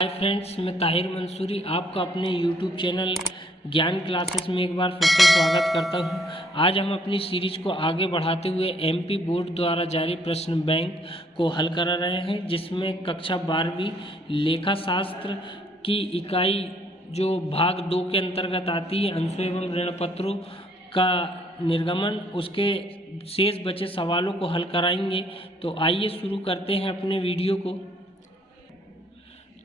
Hi friends, मैं ताहिर मंसूरी आपका अपने यूट्यूब चैनल ज्ञान क्लासेस में एक बार फिर से स्वागत करता हूं। आज हम अपनी सीरीज को आगे बढ़ाते हुए एमपी बोर्ड द्वारा जारी प्रश्न बैंक को हल करा रहे हैं, जिसमें कक्षा 12वीं लेखा शास्त्र की इकाई जो भाग 2 के अंतर्गत आती है, अंशों एवं ऋण पत्रों का निर्गमन, उसके शेष बचे सवालों को हल कराएंगे। तो आइए शुरू करते हैं अपने वीडियो को।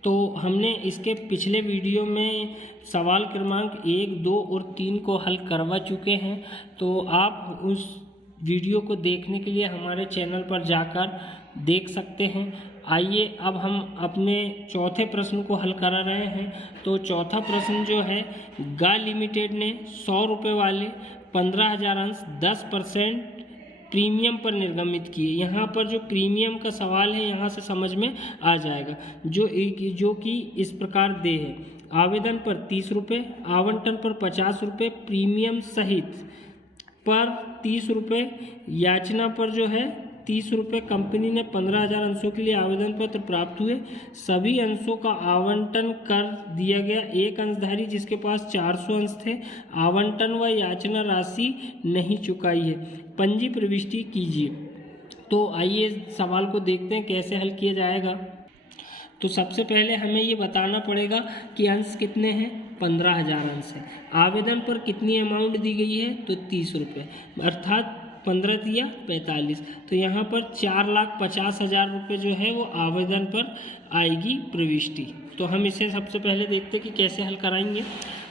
तो हमने इसके पिछले वीडियो में सवाल क्रमांक 1, 2 और 3 को हल करवा चुके हैं। तो आप उस वीडियो को देखने के लिए हमारे चैनल पर जाकर देख सकते हैं। आइए अब हम अपने चौथे प्रश्न को हल करा रहे हैं। तो चौथा प्रश्न जो है, गा लिमिटेड ने 100 रुपये वाले 15,000 अंश 10% प्रीमियम पर निर्गमित किए। यहाँ पर जो प्रीमियम का सवाल है, यहाँ से समझ में आ जाएगा, जो कि इस प्रकार दे है। आवेदन पर 30 रुपये, आवंटन पर 50 रुपये, प्रीमियम सहित पर 30 रुपये, याचना पर जो है 30 रुपये। कंपनी ने 15,000 अंशों के लिए आवेदन पत्र प्राप्त हुए। सभी अंशों का आवंटन कर दिया गया। एक अंशधारी जिसके पास 400 अंश थे, आवंटन व याचना राशि नहीं चुकाई है, पंजी प्रविष्टि कीजिए। तो आइए सवाल को देखते हैं कैसे हल किया जाएगा। तो सबसे पहले हमें ये बताना पड़ेगा कि अंश कितने हैं, 15,000 अंश है। आवेदन पर कितनी अमाउंट दी गई है, तो 30 रुपये, अर्थात 15 दिया 45। तो यहाँ पर 4,50,000 रुपये जो है वो आवेदन पर आएगी प्रविष्टि। तो हम इसे सबसे पहले देखते हैं कि कैसे हल कराएंगे।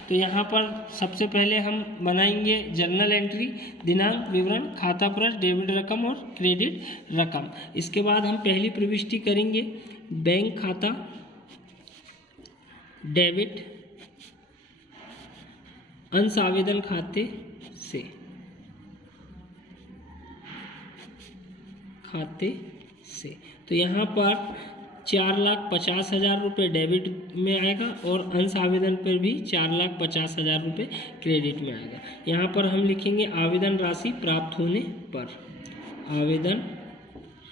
तो यहाँ पर सबसे पहले हम बनाएंगे जर्नल एंट्री, दिनांक, विवरण, खाता प्रश्न, डेबिट रकम और क्रेडिट रकम। इसके बाद हम पहली प्रविष्टि करेंगे, बैंक खाता डेबिट अंश आवेदन खाते से तो यहाँ पर 4,50,000 रुपये डेबिट में आएगा और अंश आवेदन पर भी 4,50,000 रुपये क्रेडिट में आएगा। यहाँ पर हम लिखेंगे आवेदन राशि प्राप्त होने पर, आवेदन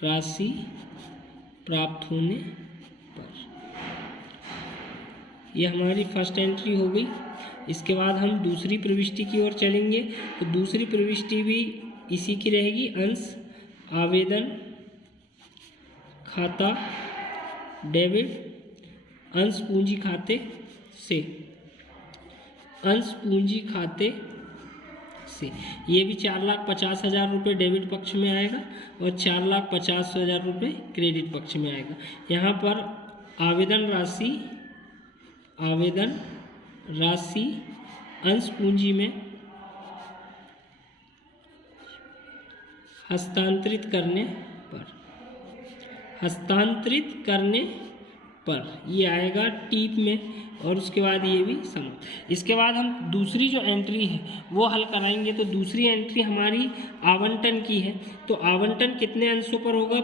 राशि प्राप्त होने पर। यह हमारी फर्स्ट एंट्री हो गई। इसके बाद हम दूसरी प्रविष्टि की ओर चलेंगे। तो दूसरी प्रविष्टि भी इसी की रहेगी, अंश आवेदन खाता डेबिट अंश पूंजी खाते से, अंश पूंजी खाते से। ये भी 4,50,000 रुपये डेबिट पक्ष में आएगा और 4,50,000 रुपये क्रेडिट पक्ष में आएगा। यहाँ पर आवेदन राशि अंश पूंजी में हस्तांतरित करने पर ये आएगा टीप में, और उसके बाद ये भी सम। इसके बाद हम दूसरी जो एंट्री है वो हल कराएंगे। तो दूसरी एंट्री हमारी आवंटन की है। तो आवंटन कितने अंशों पर होगा,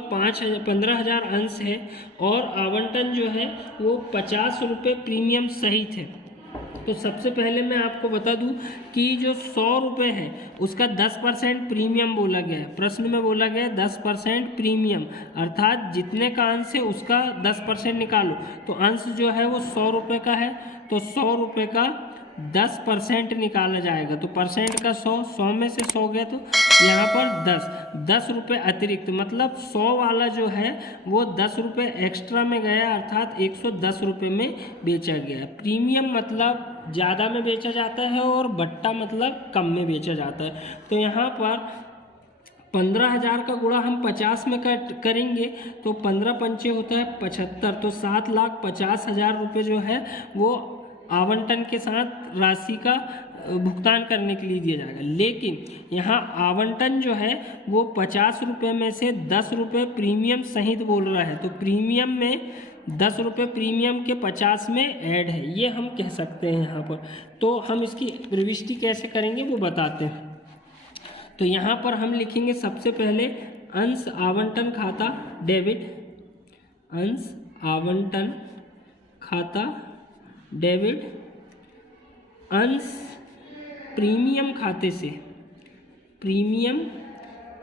15,000 अंश है और आवंटन जो है वो 50 रुपये प्रीमियम सहित है। तो सबसे पहले मैं आपको बता दूं कि जो 100 रुपये है उसका 10% प्रीमियम बोला गया है। प्रश्न में बोला गया है 10% प्रीमियम, अर्थात जितने का अंश है उसका 10% निकालो। तो अंश जो है वो 100 रुपये का है, तो 100 रुपये का 10% निकाला जाएगा। तो परसेंट का 100 में से 100 गया, तो यहाँ पर 10 रुपये अतिरिक्त, मतलब 100 वाला जो है वो 10 रुपये एक्स्ट्रा में गया, अर्थात 110 रुपये में बेचा गया। प्रीमियम मतलब ज़्यादा में बेचा जाता है और बट्टा मतलब कम में बेचा जाता है। तो यहाँ पर 15,000 का गुणा हम 50 में करेंगे तो 15 पंचे होता है 75। तो 7,50,000 रुपये जो है वो आवंटन के साथ राशि का भुगतान करने के लिए दिया जाएगा। लेकिन यहाँ आवंटन जो है वो 50 रुपये में से 10 रुपये प्रीमियम सहित बोल रहा है। तो प्रीमियम में 10 रुपये प्रीमियम के 50 में ऐड है, ये हम कह सकते हैं यहाँ पर। तो हम इसकी प्रविष्टि कैसे करेंगे वो बताते हैं। तो यहाँ पर हम लिखेंगे सबसे पहले अंश आवंटन खाता डेबिट, अंश आवंटन खाता डेबिट अंश प्रीमियम खाते से, प्रीमियम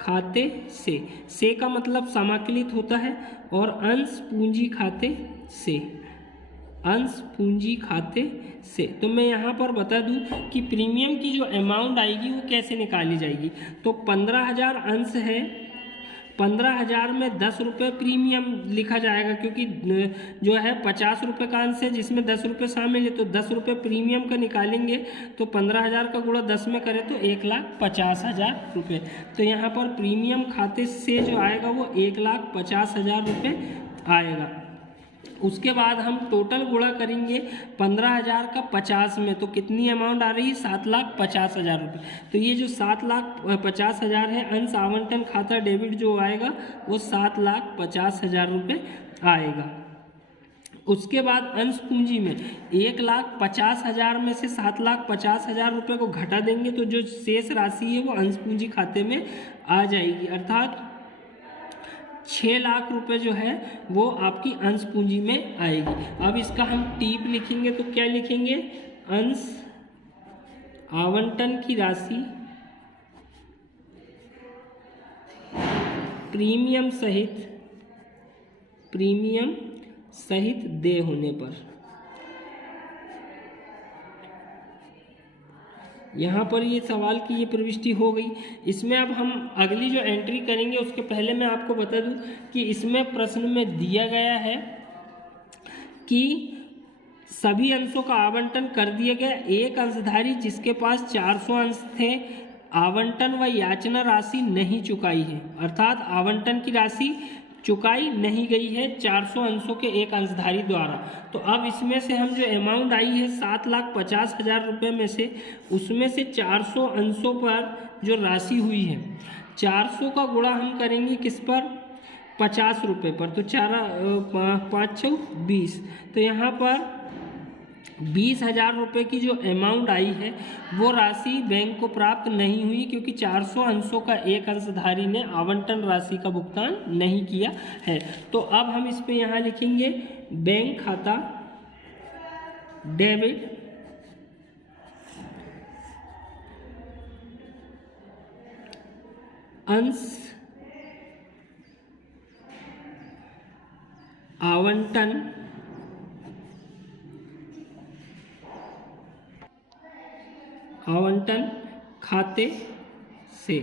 खाते से का मतलब समाकलित होता है, और अंश पूंजी खाते से, अंश पूंजी खाते से। तो मैं यहाँ पर बता दूँ कि प्रीमियम की जो अमाउंट आएगी वो कैसे निकाली जाएगी। तो 15,000 अंश है, 15,000 में 10 रुपये प्रीमियम लिखा जाएगा, क्योंकि जो है 50 रुपये का अंश है जिसमें 10 रुपये शामिल है, तो 10 रुपये प्रीमियम का निकालेंगे। तो 15,000 का गुणा 10 में करें तो 1,50,000 रुपये। तो यहाँ पर प्रीमियम खाते से जो आएगा वो 1,50,000 रुपये आएगा। उसके बाद हम टोटल गुणा करेंगे 15,000 का 50 में, तो कितनी अमाउंट आ रही है, 7,50,000 रुपये। तो ये जो 7,50,000 है, अंश आवंटन खाता डेबिट जो आएगा वो 7,50,000 रुपये आएगा। उसके बाद अंश पूंजी में 1,50,000 में से 7,50,000 रुपये को घटा देंगे, तो जो शेष राशि है वो अंश पूंजी खाते में आ जाएगी, अर्थात 6 लाख रुपए जो है वो आपकी अंश पूंजी में आएगी। अब इसका हम टीप लिखेंगे तो क्या लिखेंगे, अंश आवंटन की राशि प्रीमियम सहित देय होने पर। यहाँ पर ये सवाल की ये प्रविष्टि हो गई। इसमें अब हम अगली जो एंट्री करेंगे उसके पहले मैं आपको बता दूं कि इसमें प्रश्न में दिया गया है कि सभी अंशों का आवंटन कर दिया गया। एक अंशधारी जिसके पास 400 अंश थे आवंटन व याचना राशि नहीं चुकाई है, अर्थात आवंटन की राशि चुकाई नहीं गई है 400 अंशों के एक अंशधारी द्वारा। तो अब इसमें से हम जो अमाउंट आई है 7,50,000 रुपये में से, उसमें से 400 अंशों पर जो राशि हुई है 400 का गुणा हम करेंगे किस पर, 50 रुपये पर। तो 5 20, तो यहाँ पर 20,000 रुपये की जो अमाउंट आई है वो राशि बैंक को प्राप्त नहीं हुई, क्योंकि 400 अंशों का एक अंशधारी ने आवंटन राशि का भुगतान नहीं किया है। तो अब हम इस पे यहाँ लिखेंगे बैंक खाता डेबिट अंश आवंटन खाते से।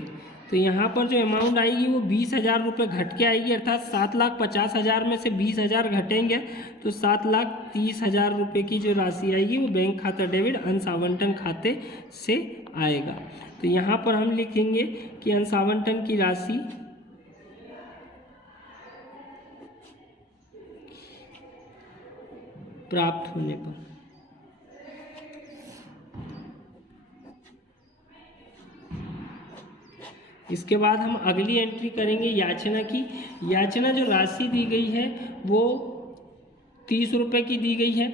तो यहाँ पर जो अमाउंट आएगी वो 20,000 रुपये घट के आएगी, अर्थात 7,50,000 में से 20,000 घटेंगे तो 7,30,000 रुपये की जो राशि आएगी वो बैंक खाता डेबिट अंश आवंटन खाते से आएगा। तो यहाँ पर हम लिखेंगे कि अंश आवंटन की राशि प्राप्त होने पर। इसके बाद हम अगली एंट्री करेंगे याचना की। याचना जो राशि दी गई है वो 30 रुपये की दी गई है।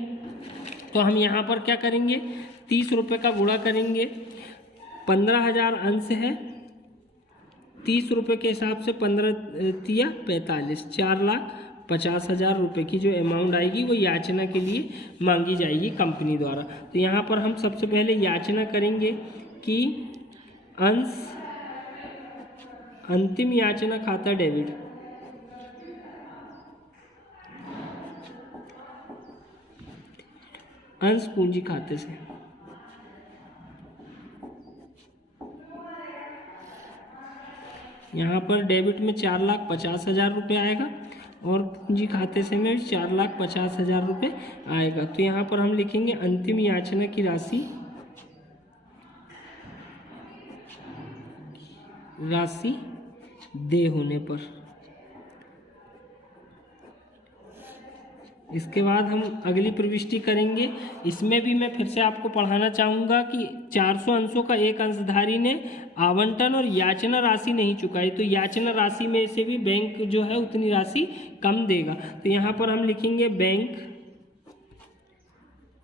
तो हम यहाँ पर क्या करेंगे, 30 रुपये का गुणा करेंगे, 15,000 अंश है, 30 रुपये के हिसाब से 15 तिया 45, 4,50,000 रुपये की जो अमाउंट आएगी वो याचना के लिए मांगी जाएगी कंपनी द्वारा। तो यहाँ पर हम सबसे पहले याचना करेंगे कि अंश अंतिम याचना खाता डेबिट अंश पूंजी खाते से। यहाँ पर डेबिट में 4,50,000 रुपये आएगा और पूंजी खाते से में 4,50,000 रुपये आएगा। तो यहाँ पर हम लिखेंगे अंतिम याचना की राशि देय होने पर। इसके बाद हम अगली प्रविष्टि करेंगे। इसमें भी मैं फिर से आपको पढ़ाना चाहूँगा कि 400 अंशों का एक अंशधारी ने आवंटन और याचना राशि नहीं चुकाई, तो याचना राशि में से भी बैंक जो है उतनी राशि कम देगा। तो यहाँ पर हम लिखेंगे बैंक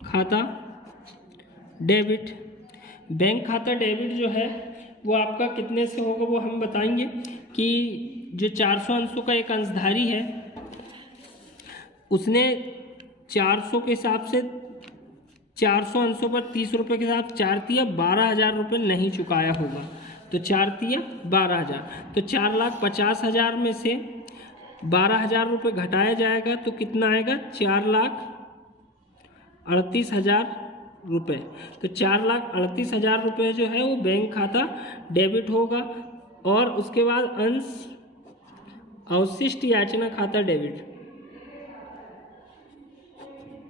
खाता डेबिट। बैंक खाता डेबिट जो है वो आपका कितने से होगा वो हम बताएंगे कि जो 400 अंशों का एक अंशधारी है उसने 400 के हिसाब से 400 अंशों पर 30 रुपये के साथ 4 तिया 12,000 रुपये नहीं चुकाया होगा। तो 4 तिया 12,000, तो 4,50,000 में से 12,000 रुपये घटाया जाएगा तो कितना आएगा, ₹38,000। तो 4,38,000 रुपये जो है वो बैंक खाता डेबिट होगा। और उसके बाद अंश अवशिष्ट याचना खाता डेबिट,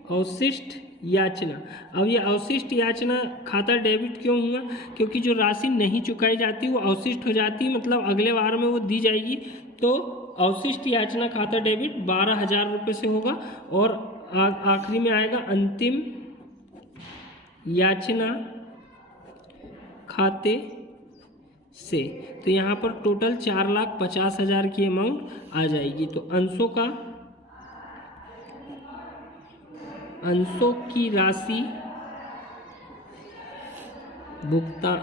अवशिष्ट याचना। अब ये अवशिष्ट याचना खाता डेबिट क्यों हुआ? क्योंकि जो राशि नहीं चुकाई जाती वो अवशिष्ट हो जाती, मतलब अगले बार में वो दी जाएगी। तो अवशिष्ट याचना खाता डेबिट 12,000 रुपये से होगा। और आखिरी में आएगा अंतिम याचना खाते से। तो यहाँ पर टोटल 4,50,000 की अमाउंट आ जाएगी। तो अंशों की राशि भुगतान,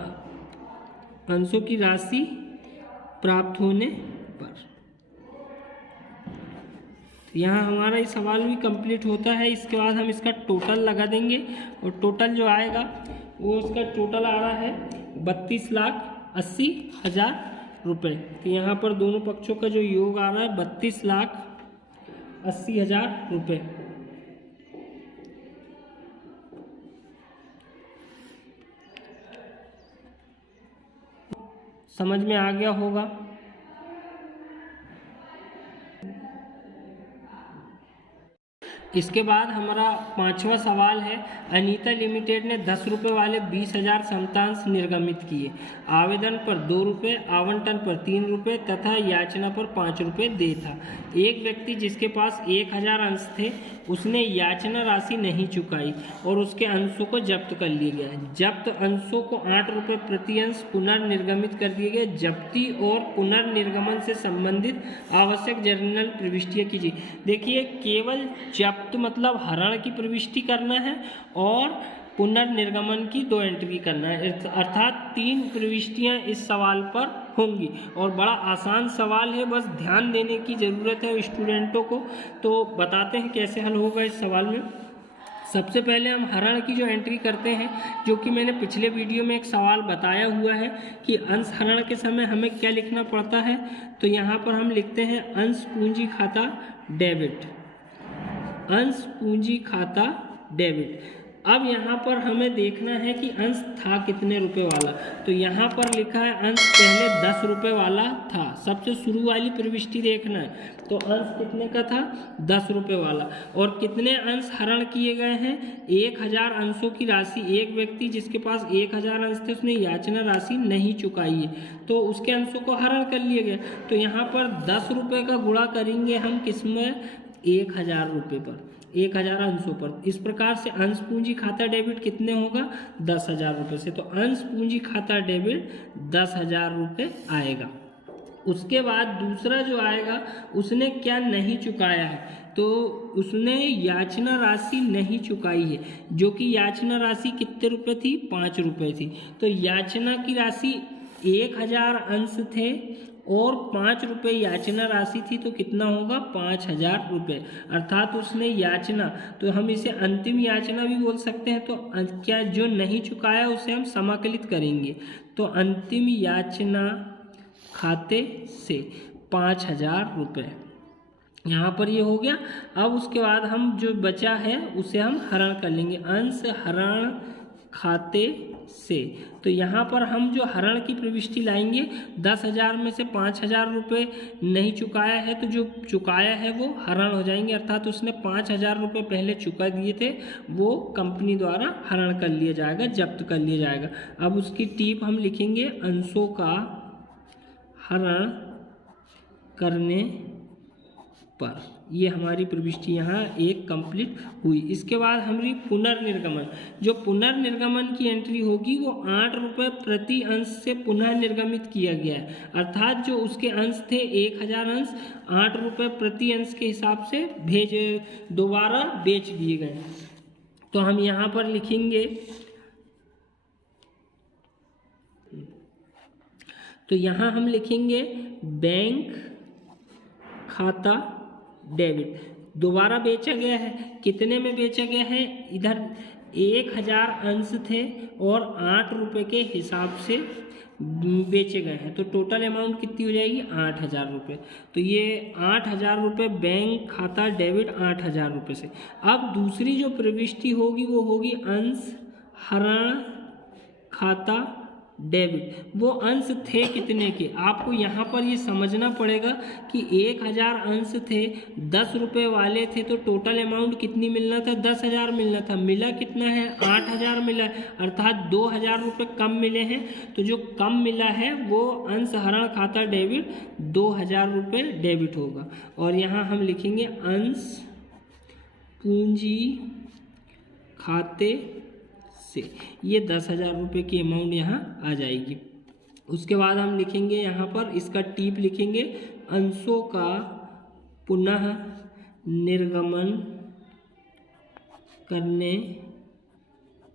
अंशों की राशि प्राप्त होने पर। यहाँ हमारा ये सवाल भी कंप्लीट होता है। इसके बाद हम इसका टोटल लगा देंगे और टोटल जो आएगा वो उसका टोटल आ रहा है 32,80,000 रुपये। तो यहाँ पर दोनों पक्षों का जो योग आ रहा है 32,80,000 रुपये। समझ में आ गया होगा। इसके बाद हमारा 5वां सवाल है, अनीता लिमिटेड ने 10 रुपये वाले 20,000 समतांश निर्गमित किए। आवेदन पर 2 रुपये, आवंटन पर 3 रुपये तथा याचना पर 5 रुपये दे था। एक व्यक्ति जिसके पास 1,000 अंश थे उसने याचना राशि नहीं चुकाई और उसके अंशों को जब्त कर लिया गया। जब्त अंशों को 8 रुपये प्रति अंश पुनर्निर्गमित कर दिए गए। जब्ती और पुनर्निर्गमन से संबंधित आवश्यक जर्नल प्रविष्टियाँ कीजिए। देखिए, केवल जब्त मतलब हरण की प्रविष्टि करना है और पुनर्निर्गमन की 2 एंट्री करना है, अर्थात 3 प्रविष्टियां इस सवाल पर होंगी। और बड़ा आसान सवाल है, बस ध्यान देने की ज़रूरत है स्टूडेंटों को। तो बताते हैं कैसे हल होगा इस सवाल में। सबसे पहले हम हरण की जो एंट्री करते हैं, जो कि मैंने पिछले वीडियो में एक सवाल बताया हुआ है कि अंश हरण के समय हमें क्या लिखना पड़ता है। तो यहाँ पर हम लिखते हैं अंश पूंजी खाता डेबिट, अंश पूंजी खाता डेबिट। अब यहाँ पर हमें देखना है कि अंश था कितने रुपए वाला। तो यहाँ पर लिखा है अंश पहले 10 रुपये वाला था। सबसे शुरू वाली प्रविष्टि देखना है। तो अंश कितने का था? 10 रुपये वाला। और कितने अंश हरण किए गए हैं? 1,000 अंशों की राशि। एक व्यक्ति जिसके पास 1,000 अंश थे उसने याचना राशि नहीं चुकाई है, तो उसके अंशों को हरण कर लिया गया। तो यहाँ पर 10 रुपये का गुणा करेंगे हम किसमें? 1,000 रुपये पर, 1,000 अंशों पर। इस प्रकार से अंश पूंजी खाता डेबिट कितने होगा? 10,000 रुपये से। तो अंश पूंजी खाता डेबिट 10,000 रुपये आएगा। उसके बाद दूसरा जो आएगा, उसने क्या नहीं चुकाया है? तो उसने याचना राशि नहीं चुकाई है, जो कि याचना राशि कितने रुपये थी? 5 रुपये थी। तो याचना की राशि 1,000 अंश थे और 5 रुपये याचना राशि थी, तो कितना होगा? 5,000 रुपये। अर्थात उसने याचना, तो हम इसे अंतिम याचना भी बोल सकते हैं। तो क्या जो नहीं चुकाया उसे हम समाकलित करेंगे। तो अंतिम याचना खाते से 5,000 रुपये, यहाँ पर ये हो गया। अब उसके बाद हम जो बचा है उसे हम हरण कर लेंगे, अंश हरण खाते से। तो यहाँ पर हम जो हरण की प्रविष्टि लाएंगे, 10,000 में से 5,000 रुपये नहीं चुकाया है, तो जो चुकाया है वो हरण हो जाएंगे। अर्थात उसने 5,000 रुपये पहले चुका दिए थे, वो कंपनी द्वारा हरण कर लिया जाएगा, जब्त कर लिया जाएगा। अब उसकी टीप हम लिखेंगे, अंशों का हरण करने पर। ये हमारी प्रविष्टि यहाँ एक कंप्लीट हुई। इसके बाद हमारी पुनर्निर्गमन, जो पुनर्निर्गमन की एंट्री होगी वो 8 रुपये प्रति अंश से पुनः निर्गमित किया गया है। अर्थात जो उसके अंश थे 1,000 अंश, 8 रुपये प्रति अंश के हिसाब से दोबारा बेच दिए गए। तो हम यहाँ पर लिखेंगे, तो यहाँ हम लिखेंगे बैंक खाता डेबिट। दोबारा बेचा गया है, कितने में बेचा गया है? इधर 1,000 अंश थे और 8 रुपये के हिसाब से बेचे गए हैं। तो टोटल अमाउंट कितनी हो जाएगी 8,000 रुपये। तो ये 8,000 रुपये बैंक खाता डेबिट 8,000 रुपये से। अब दूसरी जो प्रविष्टि होगी वो होगी अंश हरण खाता डेबिट। वो अंश थे कितने के, आपको यहाँ पर ये समझना पड़ेगा कि 1,000 अंश थे, 10 रुपये वाले थे, तो टोटल अमाउंट कितनी मिलना था 10,000 मिलना था। मिला कितना है 8,000 मिला, अर्थात 2,000 रुपये कम मिले हैं। तो जो कम मिला है वो अंश हरण खाता डेबिट 2,000 रुपये डेबिट होगा। और यहाँ हम लिखेंगे अंश पूंजी खाते से, ये 10,000 रुपये की अमाउंट यहाँ आ जाएगी। उसके बाद हम लिखेंगे यहाँ पर इसका टिप लिखेंगे, अंशों का पुनः निर्गमन करने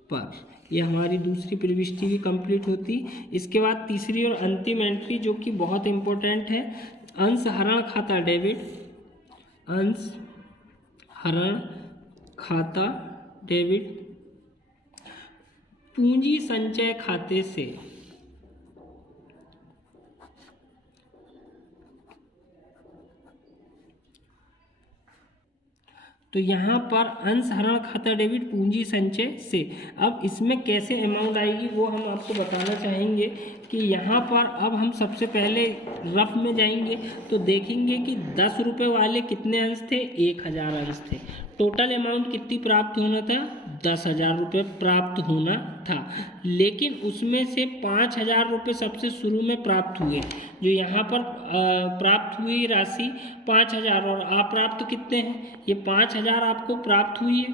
पर। ये हमारी दूसरी प्रविष्टि भी कंप्लीट होती। इसके बाद तीसरी और अंतिम एंट्री जो कि बहुत इम्पोर्टेंट है, अंश हरण खाता डेबिट, अंश हरण खाता डेबिट पूंजी संचय खाते से। तो यहाँ पर अंश हरण खाता डेबिट पूंजी संचय से। अब इसमें कैसे अमाउंट आएगी वो हम आपको बताना चाहेंगे कि यहाँ पर अब हम सबसे पहले रफ में जाएंगे तो देखेंगे कि 10 रुपये वाले कितने अंश थे, 1,000 अंश थे। टोटल अमाउंट कितनी प्राप्त होना था 10,000 रुपये प्राप्त होना था, लेकिन उसमें से 5,000 रुपये सबसे शुरू में प्राप्त हुए। जो यहाँ पर प्राप्त हुई राशि 5,000 और अप्राप्त कितने हैं, ये 5,000 आपको प्राप्त हुई है,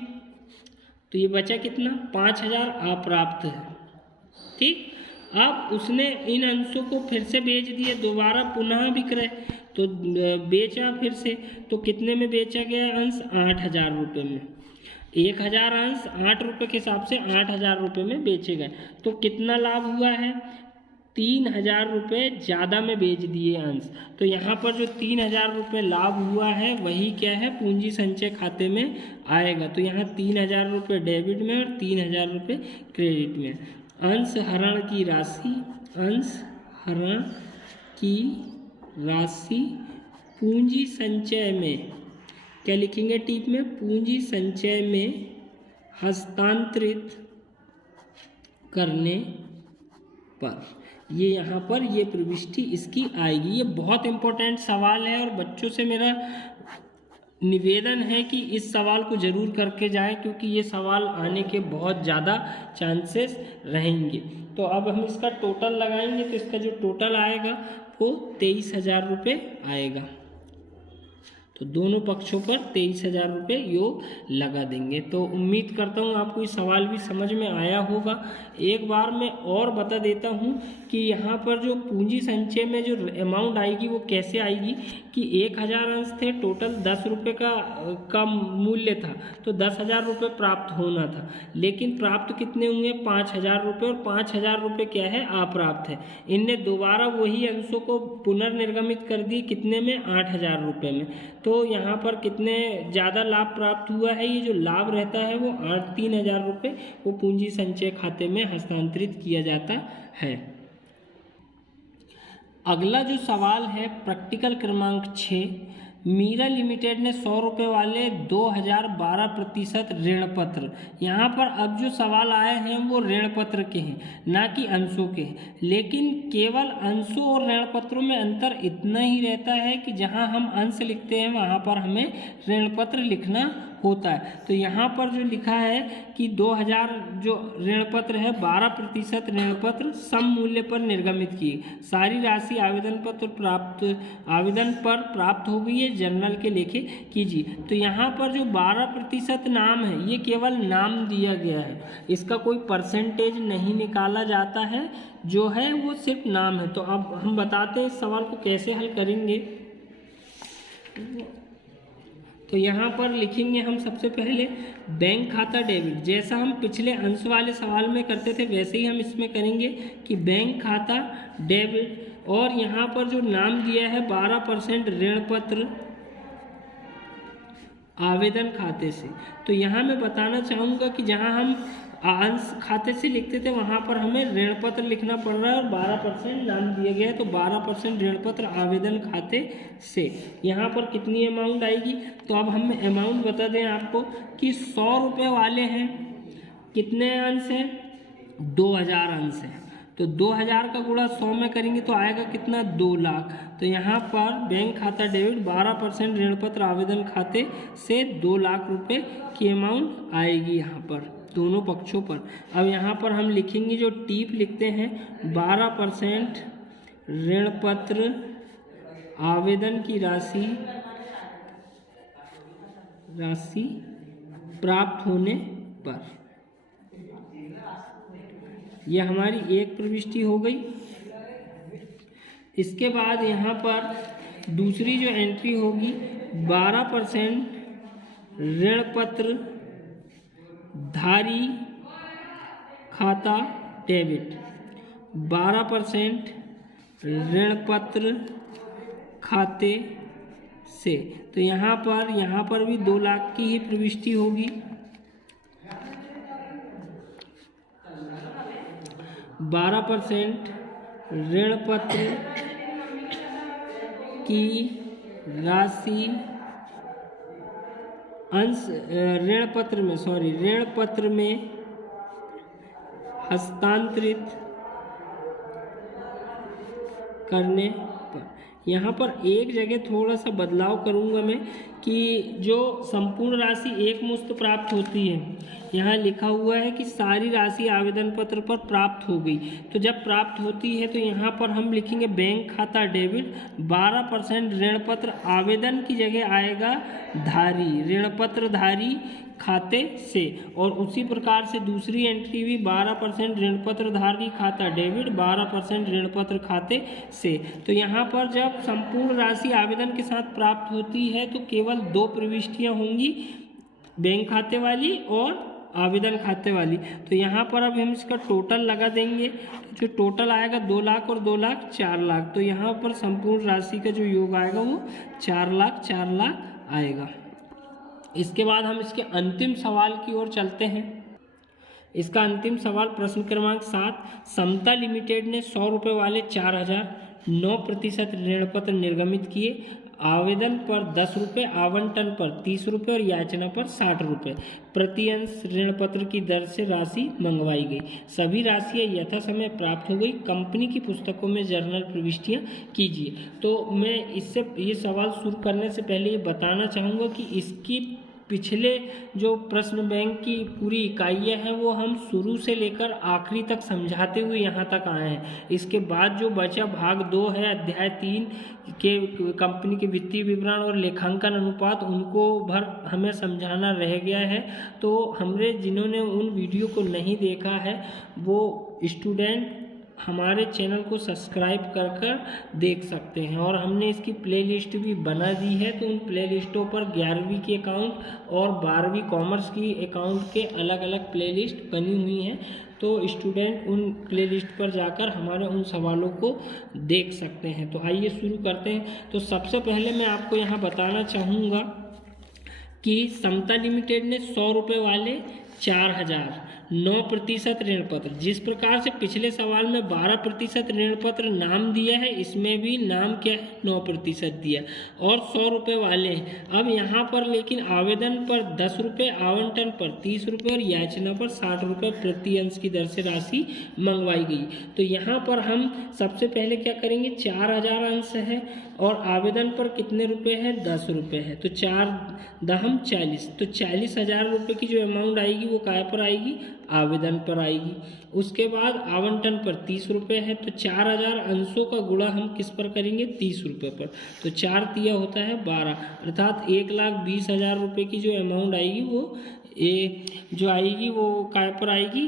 तो ये बचा कितना 5,000 अप्राप्त है। ठीक, अब उसने इन अंशों को फिर से बेच दिए, दोबारा पुनः बिक रहे, तो बेचा फिर से, तो कितने में बेचा गया अंश 8,000 रुपये में। 1,000 अंश 8 रुपये के हिसाब से 8,000 रुपये में बेचे गए। तो कितना लाभ हुआ है 3,000 रुपये ज़्यादा में बेच दिए अंश। तो यहाँ पर जो 3,000 रुपये लाभ हुआ है वही क्या है पूंजी संचय खाते में आएगा। तो यहाँ 3,000 रुपये डेबिट में और 3,000 रुपये क्रेडिट में। अंश हरण की राशि, अंश हरण की राशि पूंजी संचय में, क्या लिखेंगे टिप में, पूंजी संचय में हस्तांतरित करने पर। ये यहाँ पर ये प्रविष्टि इसकी आएगी। ये बहुत इम्पोर्टेंट सवाल है और बच्चों से मेरा निवेदन है कि इस सवाल को ज़रूर करके जाएं, क्योंकि ये सवाल आने के बहुत ज़्यादा चांसेस रहेंगे। तो अब हम इसका टोटल लगाएंगे, तो इसका जो टोटल आएगा वो 23,000 रुपये आएगा। तो दोनों पक्षों पर 23,000 रुपये योग लगा देंगे। तो उम्मीद करता हूँ आपको ये सवाल भी समझ में आया होगा। एक बार मैं और बता देता हूँ कि यहाँ पर जो पूंजी संचय में जो अमाउंट आएगी वो कैसे आएगी कि 1,000 अंश थे, टोटल 10 रुपये का मूल्य था, तो 10,000 रुपये प्राप्त होना था, लेकिन प्राप्त कितने हुए 5,000 रुपये, और 5,000 रुपये क्या है अप्राप्त है। इनने दोबारा वही अंशों को पुनर्निर्गमित कर दिए, कितने में 8,000 रुपये में। तो यहाँ पर कितने ज़्यादा लाभ प्राप्त हुआ है, ये जो लाभ रहता है वो 3,000 रुपये वो पूंजी संचय खाते में हस्तांतरित किया जाता है। अगला जो सवाल है प्रैक्टिकल क्रमांक 6, मीरा लिमिटेड ने 100 रुपये वाले 2012% ऋण पत्र। यहाँ पर अब जो सवाल आए हैं वो ऋण पत्र के हैं, ना कि अंशों के हैं, लेकिन केवल अंशों और ऋण पत्रों में अंतर इतना ही रहता है कि जहाँ हम अंश लिखते हैं वहाँ पर हमें ऋण पत्र लिखना होता है। तो यहाँ पर जो लिखा है कि 2000 जो ऋण पत्र है 12% ऋण पत्र सम मूल्य पर निर्गमित किए, सारी राशि आवेदन पर प्राप्त हो गई है, जर्नल के लेखे कीजिए। तो यहाँ पर जो 12% नाम है ये केवल नाम दिया गया है, इसका कोई परसेंटेज नहीं निकाला जाता है, जो है वो सिर्फ नाम है। तो अब हम बताते हैं इस सवाल को कैसे हल करेंगे। तो यहाँ पर लिखेंगे हम सबसे पहले बैंक खाता डेबिट, जैसा हम पिछले अंश वाले सवाल में करते थे वैसे ही हम इसमें करेंगे कि बैंक खाता डेबिट, और यहाँ पर जो नाम दिया है 12% ऋण पत्र आवेदन खाते से। तो यहाँ मैं बताना चाहूँगा कि जहाँ हम अंश खाते से लिखते थे वहाँ पर हमें ऋण पत्र लिखना पड़ रहा है और 12% नाम दिया गया है, तो 12% ऋण पत्र आवेदन खाते से। यहाँ पर कितनी अमाउंट आएगी, तो अब हम अमाउंट बता दें आपको कि 100 रुपये वाले हैं, कितने अंश हैं, 2000 अंश हैं। तो 2000 का गुणा 100 में करेंगे तो आएगा कितना, 2 लाख। तो यहाँ पर बैंक खाता डेबिट 12% ऋण पत्र आवेदन खाते से 2 लाख रुपए की अमाउंट आएगी यहाँ पर दोनों पक्षों पर। अब यहाँ पर हम लिखेंगे, जो टीप लिखते हैं, 12% ऋण पत्र आवेदन की राशि प्राप्त होने पर। यह हमारी एक प्रविष्टि हो गई। इसके बाद यहाँ पर दूसरी जो एंट्री होगी, 12% ऋण पत्र धारी खाता डेबिट, 12% ऋण पत्र खाते से। तो यहाँ पर भी 2 लाख की ही प्रविष्टि होगी। 12% ऋण पत्र की राशि अंश ऋण पत्र में हस्तांतरित करने पर। यहाँ पर एक जगह थोड़ा सा बदलाव करूँगा मैं कि जो संपूर्ण राशि एक मुश्त प्राप्त होती है, यहाँ लिखा हुआ है कि सारी राशि आवेदन पत्र पर प्राप्त हो गई। तो जब प्राप्त होती है तो यहाँ पर हम लिखेंगे बैंक खाता डेबिट, 12% ऋण पत्र आवेदन की जगह आएगा धारी, ऋण पत्र धारी खाते से। और उसी प्रकार से दूसरी एंट्री भी 12% ऋण पत्र धारी खाता डेबिट, 12% ऋण पत्र खाते से। तो यहाँ पर जब संपूर्ण राशि आवेदन के साथ प्राप्त होती है तो केवल 2 प्रविष्टियाँ होंगी, बैंक खाते वाली और आवेदन खाते वाली। तो यहाँ पर अब हम इसका टोटल लगा देंगे, जो टोटल आएगा 2 लाख और 2 लाख 4 लाख। तो यहाँ पर संपूर्ण राशि का जो योग आएगा वो 4 लाख आएगा। इसके बाद हम इसके अंतिम सवाल की ओर चलते हैं। इसका अंतिम सवाल प्रश्न क्रमांक 7, समता लिमिटेड ने 100 रुपये वाले 4000 9% ऋण पत्र निर्गमित किए। आवेदन पर 10 रुपये, आवंटन पर 30 रुपये और याचना पर 60 रुपये प्रति अंश ऋण पत्र की दर से राशि मंगवाई गई। सभी राशियां यथा समय प्राप्त हो गई। कंपनी की पुस्तकों में जर्नल प्रविष्टियां कीजिए। तो मैं ये सवाल शुरू करने से पहले ये बताना चाहूँगा कि इसकी पिछले जो प्रश्न बैंक की पूरी इकाइयाँ हैं वो हम शुरू से लेकर आखिरी तक समझाते हुए यहाँ तक आए हैं। इसके बाद जो बचा भाग 2 है, अध्याय 3 के कंपनी के वित्तीय विवरण और लेखांकन अनुपात, उनको भर हमें समझाना रह गया है। तो हमने जिन्होंने उन वीडियो को नहीं देखा है वो स्टूडेंट हमारे चैनल को सब्सक्राइब कर देख सकते हैं। और हमने इसकी प्लेलिस्ट भी बना दी है, तो उन प्लेलिस्टों पर 11वीं की अकाउंट और 12वीं कॉमर्स की अकाउंट के अलग अलग प्लेलिस्ट बनी हुई हैं। तो स्टूडेंट उन प्लेलिस्ट पर जाकर हमारे उन सवालों को देख सकते हैं। तो आइए शुरू करते हैं। तो सबसे पहले मैं आपको यहाँ बताना चाहूँगा कि समता लिमिटेड ने 100 रुपये वाले 4000 9% ऋण पत्र, जिस प्रकार से पिछले सवाल में 12% ऋण पत्र नाम दिया है, इसमें भी नाम क्या है, 9% दिया और 100 रुपये वाले हैं। अब यहाँ पर लेकिन आवेदन पर 10 रुपये, आवंटन पर 30 रुपये और याचना पर 60 रुपये प्रति अंश की दर से राशि मंगवाई गई। तो यहाँ पर हम सबसे पहले क्या करेंगे, 4000 अंश है और आवेदन पर कितने रुपए है, 10 रुपये है। तो 4 दहम 40, तो 40,000 रुपये की जो अमाउंट आएगी वो काय पर आएगी, आवेदन पर आएगी। उसके बाद आवंटन पर 30 रुपये है, तो 4000 अंशों का गुणा हम किस पर करेंगे, 30 रुपये पर। तो 4 तिया होता है 12, अर्थात 1,20,000 रुपये की जो अमाउंट आएगी वो काय पर आएगी,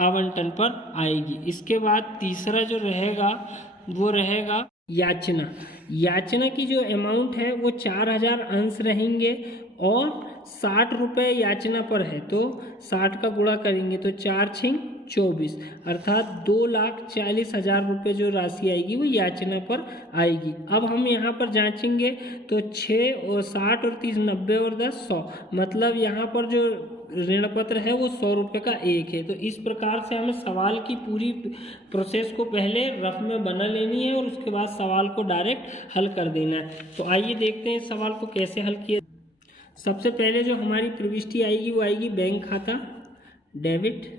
आवंटन पर आएगी। इसके बाद तीसरा जो रहेगा वो रहेगा याचना। याचना की जो अमाउंट है वो 4000 अंश रहेंगे और 60 रुपये याचना पर है, तो 60 का गुणा करेंगे तो 4 6 24, अर्थात 2,40,000 रुपये जो राशि आएगी वो याचना पर आएगी। अब हम यहाँ पर जांचेंगे तो 6 और 60 और 30 90 और 10 100, मतलब यहाँ पर जो ऋण पत्र है वो 100 रुपये का एक है। तो इस प्रकार से हमें सवाल की पूरी प्रोसेस को पहले रफ में बना लेनी है और उसके बाद सवाल को डायरेक्ट हल कर देना है। तो आइए देखते हैं सवाल को कैसे हल किया। सबसे पहले जो हमारी प्रविष्टि आएगी वो आएगी बैंक खाता डेबिट।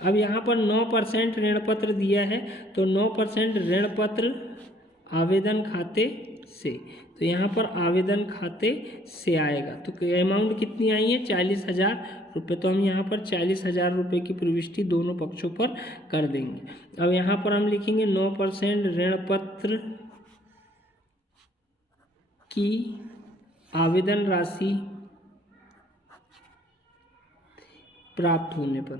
अब यहाँ पर 9% ऋण पत्र दिया है, तो 9% ऋण पत्र आवेदन खाते से, तो यहाँ पर आवेदन खाते से आएगा। तो अमाउंट कितनी आई है 40,000 रुपये, तो हम यहाँ पर 40,000 रुपये की प्रविष्टि दोनों पक्षों पर कर देंगे। अब यहाँ पर हम लिखेंगे 9% ऋण पत्र की आवेदन राशि प्राप्त होने पर,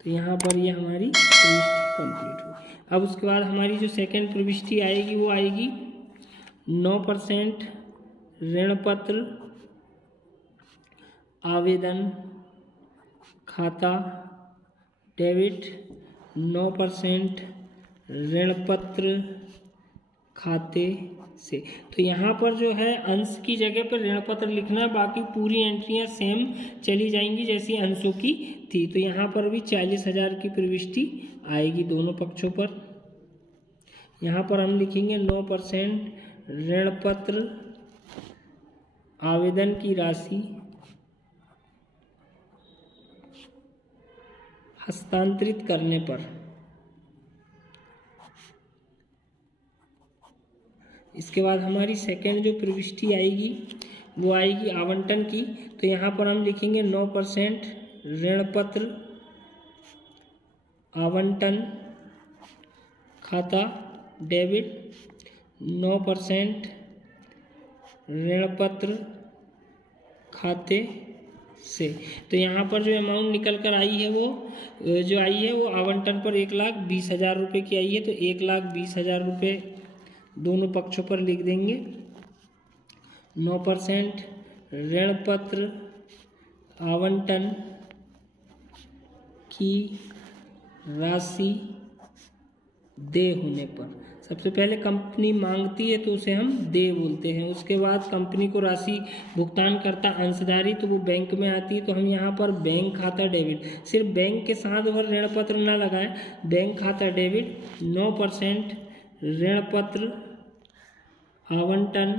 तो यहाँ पर ये हमारी प्रविष्टि कंप्लीट होगी। अब उसके बाद हमारी जो सेकंड प्रविष्टि आएगी वो आएगी 9% ऋण पत्र आवेदन खाता डेबिट, 9% ऋण पत्र खाते से। तो यहाँ पर जो है अंश की जगह पर ऋण पत्र लिखना है, बाकी पूरी एंट्रियाँ सेम चली जाएंगी जैसी अंशों की थी। तो यहाँ पर भी 40,000 की प्रविष्टि आएगी दोनों पक्षों पर। यहाँ पर हम लिखेंगे 9% ऋण पत्र आवेदन की राशि हस्तांतरित करने पर। इसके बाद हमारी सेकंड जो प्रविष्टि आएगी वो आएगी आवंटन की, तो यहाँ पर हम लिखेंगे 9% ऋण पत्र आवंटन खाता डेबिट, 9% ऋण पत्र खाते से। तो यहाँ पर जो अमाउंट निकल कर आई है वो आवंटन पर 1,20,000 रुपये की आई है, तो 1,20,000 रुपये दोनों पक्षों पर लिख देंगे। 9% ऋण पत्र आवंटन की राशि देय होने पर, सबसे पहले कंपनी मांगती है तो उसे हम देय बोलते हैं। उसके बाद कंपनी को राशि भुगतान करता अंशधारी, तो वो बैंक में आती है, तो हम यहाँ पर बैंक खाता डेबिट, सिर्फ बैंक के साथ अगर ऋण पत्र ना लगाएं, बैंक खाता डेबिट 9% ऋण पत्र आवंटन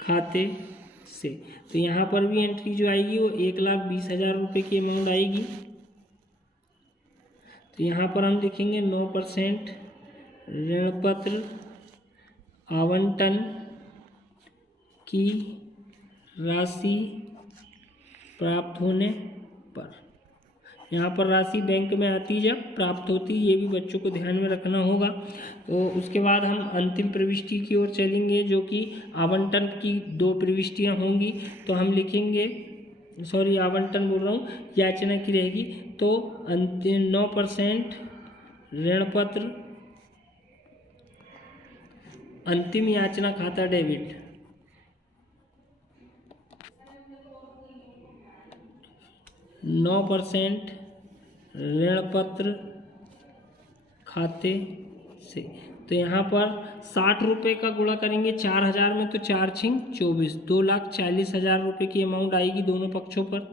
खाते से। तो यहाँ पर भी एंट्री जो आएगी वो 1,20,000 रुपये की अमाउंट आएगी। तो यहाँ पर हम लिखेंगे 9% ऋण पत्र आवंटन की राशि प्राप्त होने पर। यहाँ पर राशि बैंक में आती जब प्राप्त होती, ये भी बच्चों को ध्यान में रखना होगा। तो उसके बाद हम अंतिम प्रविष्टि की ओर चलेंगे, जो कि आवंटन की 2 प्रविष्टियाँ होंगी। तो हम लिखेंगे, सॉरी आवंटन बोल रहा हूँ, याचना की रहेगी। तो अंतिम 9% ऋण पत्र अंतिम याचना खाता डेबिट, 9% ऋण पत्र खाते से। तो यहाँ पर 60 रुपये का गुणा करेंगे 4,000 में, तो 4 6 24, 2,40,000 रुपये की अमाउंट आएगी दोनों पक्षों पर।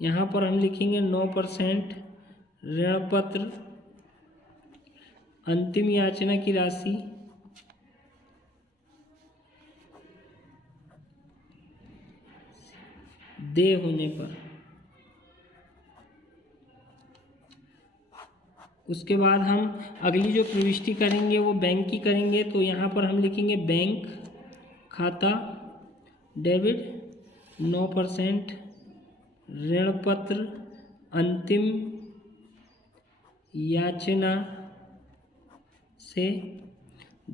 यहाँ पर हम लिखेंगे 9% ऋण पत्र अंतिम याचना की राशि देय होने पर। उसके बाद हम अगली जो प्रविष्टि करेंगे वो बैंक की करेंगे। तो यहाँ पर हम लिखेंगे बैंक खाता डेबिट, 9% ऋण पत्र अंतिम याचना से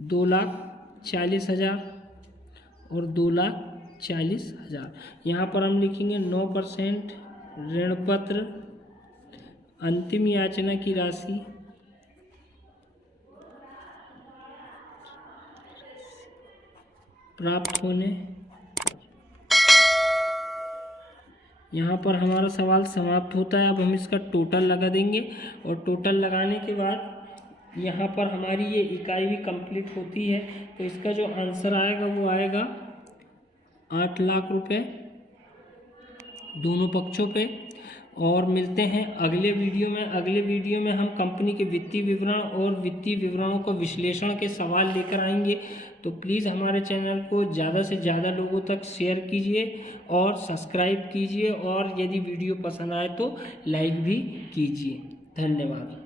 2,40,000 और 2,40,000। यहाँ पर हम लिखेंगे 9% ऋण पत्र अंतिम याचना की राशि प्राप्त होने। यहाँ पर हमारा सवाल समाप्त होता है। अब हम इसका टोटल लगा देंगे और टोटल लगाने के बाद यहाँ पर हमारी ये इकाई भी कंप्लीट होती है। तो इसका जो आंसर आएगा वो आएगा 8 लाख रुपए दोनों पक्षों पे। और मिलते हैं अगले वीडियो में। अगले वीडियो में हम कंपनी के वित्तीय विवरण और वित्तीय विवरणों का विश्लेषण के सवाल लेकर आएंगे। तो प्लीज़ हमारे चैनल को ज़्यादा से ज़्यादा लोगों तक शेयर कीजिए और सब्सक्राइब कीजिए, और यदि वीडियो पसंद आए तो लाइक भी कीजिए। धन्यवाद।